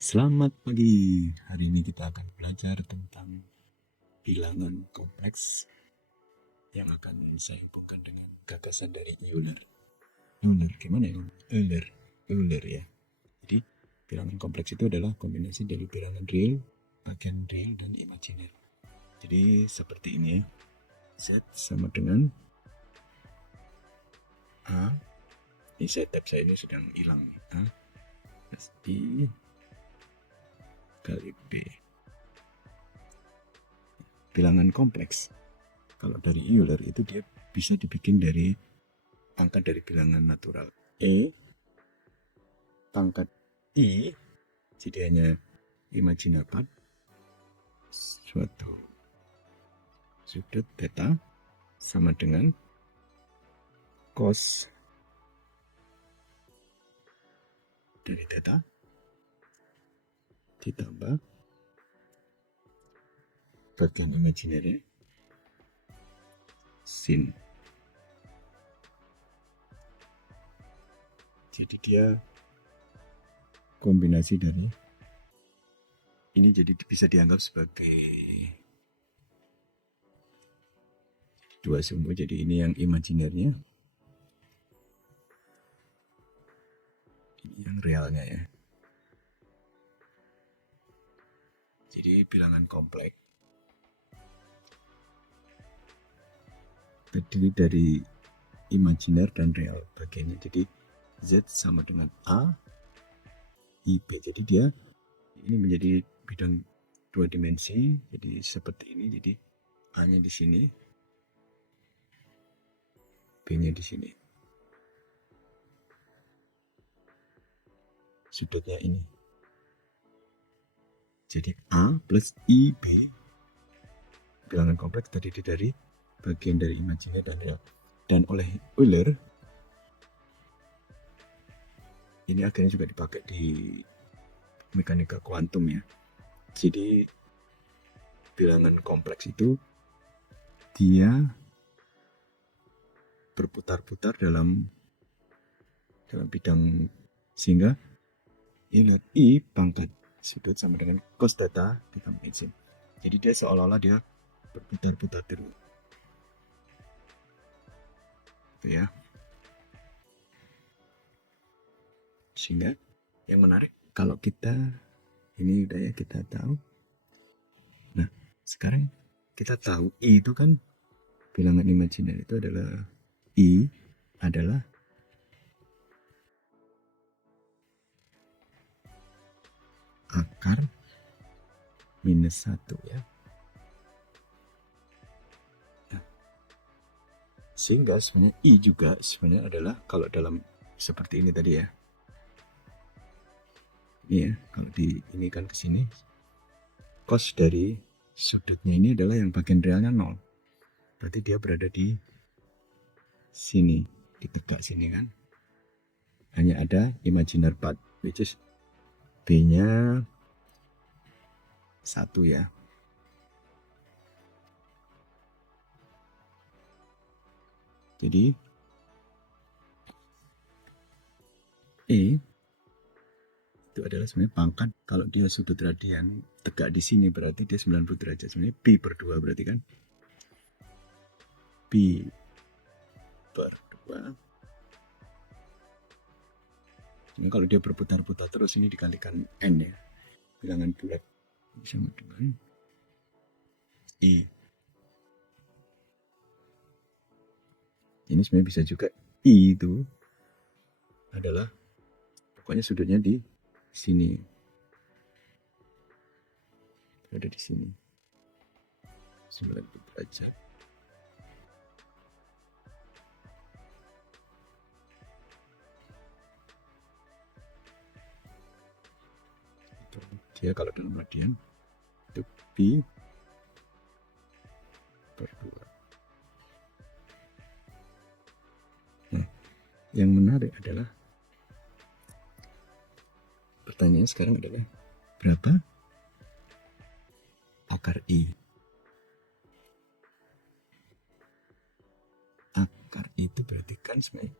Selamat pagi. Hari ini kita akan belajar tentang bilangan kompleks yang akan saya hubungkan dengan gagasan dari Euler. Euler, gimana ya? Euler ya. Jadi bilangan kompleks itu adalah kombinasi dari bilangan real, bagian real, dan imajiner. Jadi seperti ini, Z sama dengan A. Ini tab saya ini sedang hilang. A plus I kali B. Bilangan kompleks kalau dari Euler itu dia bisa dibikin dari pangkat dari bilangan natural E pangkat I, jadi hanya imajiner part suatu sudut theta sama dengan cos dari theta ditambah bagian imajinernya sin. Jadi dia kombinasi dari ini, jadi bisa dianggap sebagai dua sumbu. Jadi ini yang imajinernya, ini yang realnya ya. Jadi bilangan kompleks terdiri dari imajiner dan real bagiannya. Jadi Z sama dengan A IB. Jadi dia ini menjadi bidang dua dimensi. Jadi seperti ini. Jadi A-nya di sini, B-nya di sini. Sudutnya ini. Jadi A plus IB bilangan kompleks terdiri dari bagian dari imajiner dan real. Dan oleh Euler ini akhirnya juga dipakai di mekanika kuantum ya. Jadi bilangan kompleks itu dia berputar-putar dalam bidang, sehingga Euler I pangkat sudut sama dengan cos theta ditambah sin. Jadi dia seolah-olah dia berputar-putar terus. Itu ya. Sehingga yang menarik kalau kita ini udah ya kita tahu. Nah, sekarang kita tahu I itu kan bilangan imajiner itu adalah I adalah akar minus 1 ya. Nah, sehingga sebenarnya I juga sebenarnya adalah kalau dalam seperti ini tadi ya. Ini ya, kalau di ini kan ke sini cos dari sudutnya ini adalah yang bagian realnya 0. Berarti dia berada di sini, di tegak sini kan. Hanya ada imajiner part, which is B-nya 1 ya. Jadi E itu adalah sebenarnya pangkat, kalau dia sudut radian tegak di sini berarti dia 90 derajat. Sebenarnya pi per 2 berarti kan. Pi per 2. Jadi kalau dia berputar-putar terus ini dikalikan N ya. Bilangan bulat sama dengan I. Ini sebenarnya bisa juga I itu adalah pokoknya sudutnya di sini. Ada di sini. 90 derajat. Dia kalau dalam radian itu pi per 2. Nah, yang menarik adalah pertanyaan sekarang adalah berapa akar I? Akar itu berarti kan sebenarnya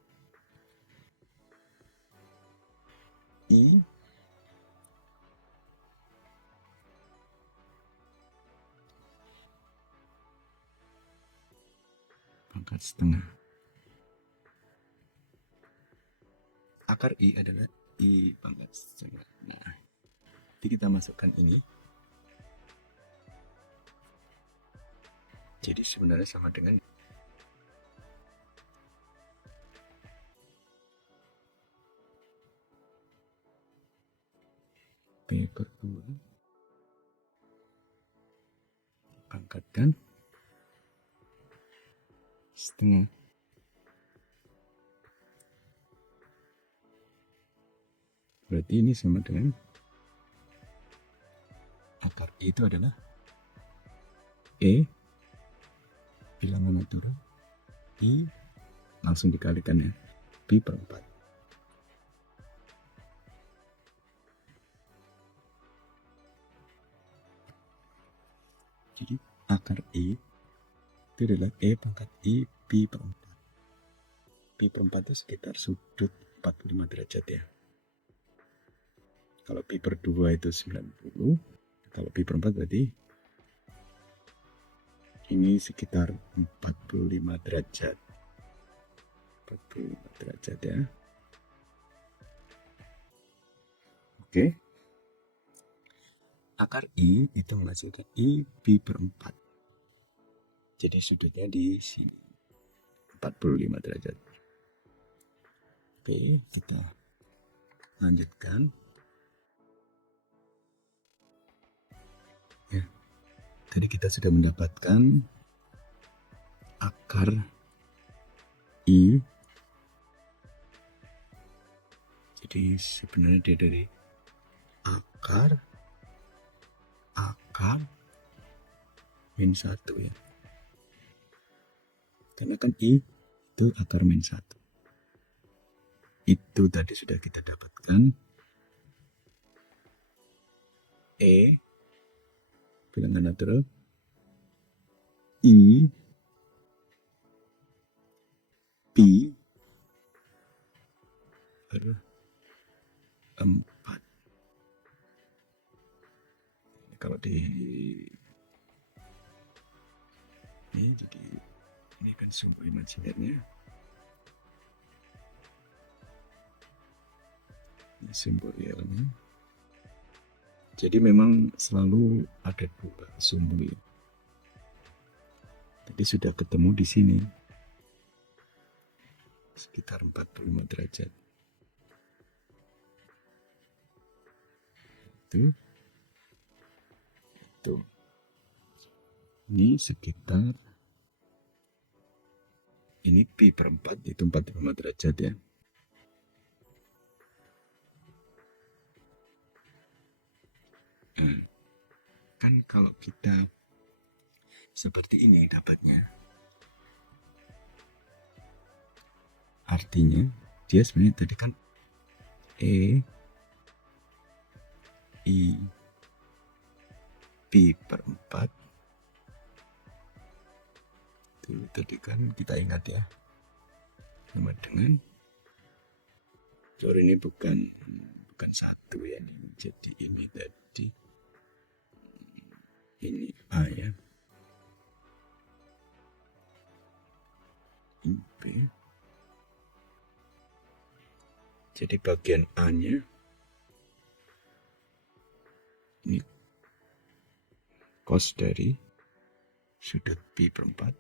I pangkat setengah. Akar I adalah I pangkat setengah. Nah, jadi kita masukkan ini. Jadi sebenarnya sama dengan P per 2 pangkatkan setengah. Berarti ini sama dengan akar I itu adalah E bilangan natural I langsung dikalikan ya, Pi per 4. Jadi akar I itu adalah E pangkat I Pi per 4. Pi per 4 itu sekitar sudut 45 derajat ya. Kalau Pi per 2 itu 90. Kalau Pi per 4 berarti ini sekitar 45 derajat. 45 derajat ya. Oke. Akar I itu menghasilkan I Pi per 4. Jadi sudutnya di sini 45 derajat. Oke, kita lanjutkan. Ya, tadi kita sudah mendapatkan akar I. Jadi sebenarnya dia dari akar min 1 ya. Karena kan I itu akar min 1. Itu tadi sudah kita dapatkan. E bilangan natural I Pi per 4. Kalau di ini jadi ini kan sumber imajinernya. Ini sumber realnya. Jadi memang selalu ada dua sumbu ya. Tadi sudah ketemu di sini. Sekitar 45 derajat. Itu. Ini sekitar ini Pi per 4 itu 45 derajat ya. Kan kalau kita seperti ini dapatnya, artinya dia sebenarnya tadi kan E I Pi per 4 itu tadi kan kita ingat ya, sama dengan ini bukan satu ya, jadi ini tadi ini A ya, ini B. Jadi bagian A nya ini cos dari sudut Pi per 4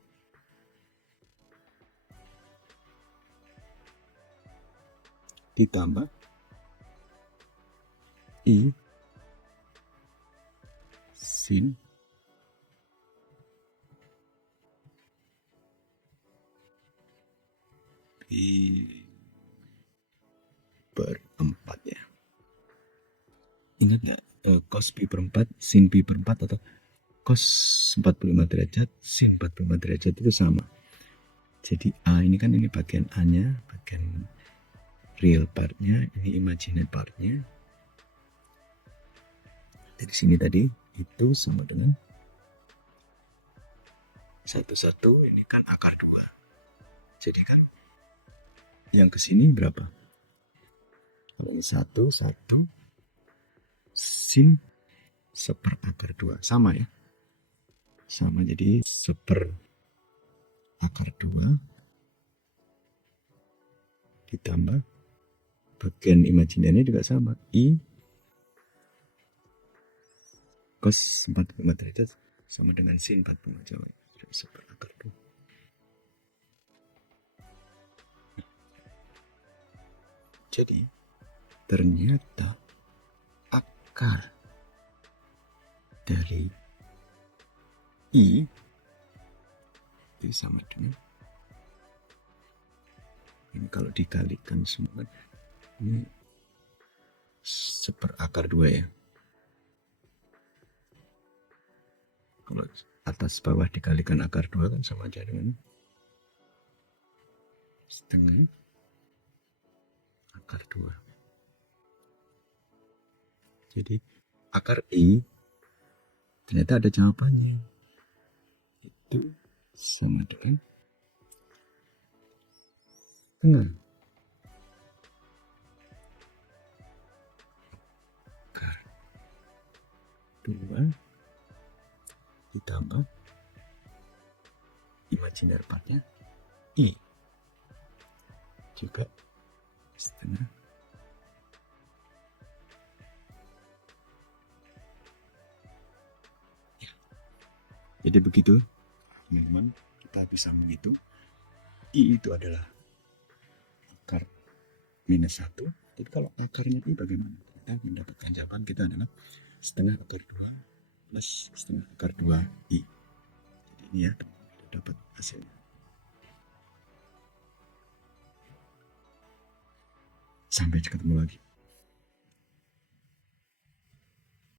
ditambah I sin Pi per 4 ya. Ingat nggak cos Pi per 4, sin Pi per 4 atau cos 45 derajat, sin 45 derajat itu sama. Jadi A ini kan ini bagian A-nya, bagian real part-nya, ini imaginary part-nya. Dari sini tadi itu sama dengan 1, ini kan akar 2. Jadi kan yang ke sini berapa? Kalau ini 1 sin seper akar 2. Sama ya. Sama, jadi akar 2 ditambah bagian imajinernya juga sama, I cos 45 derajat sama dengan sin 45 Jawa per akar 2. Jadi ternyata akar dari I itu sama dengan ini, kalau dikalikan semua ini seperakar 2 ya. Kalau atas bawah dikalikan akar 2 kan sama aja dengan setengah akar 2. Jadi akar I ternyata ada jawabannya. Itu sama dengan setengah akar 2 ditambah imajiner partnya I juga setengah. Jadi begitu teman-teman, kita bisa menghitung I itu adalah akar minus 1. Jadi kalau akarnya I bagaimana? Kita mendapatkan jawaban kita adalah setengah akar 2 plus setengah akar 2 I. Jadi ini ya, kita dapat hasilnya. Sampai ketemu lagi.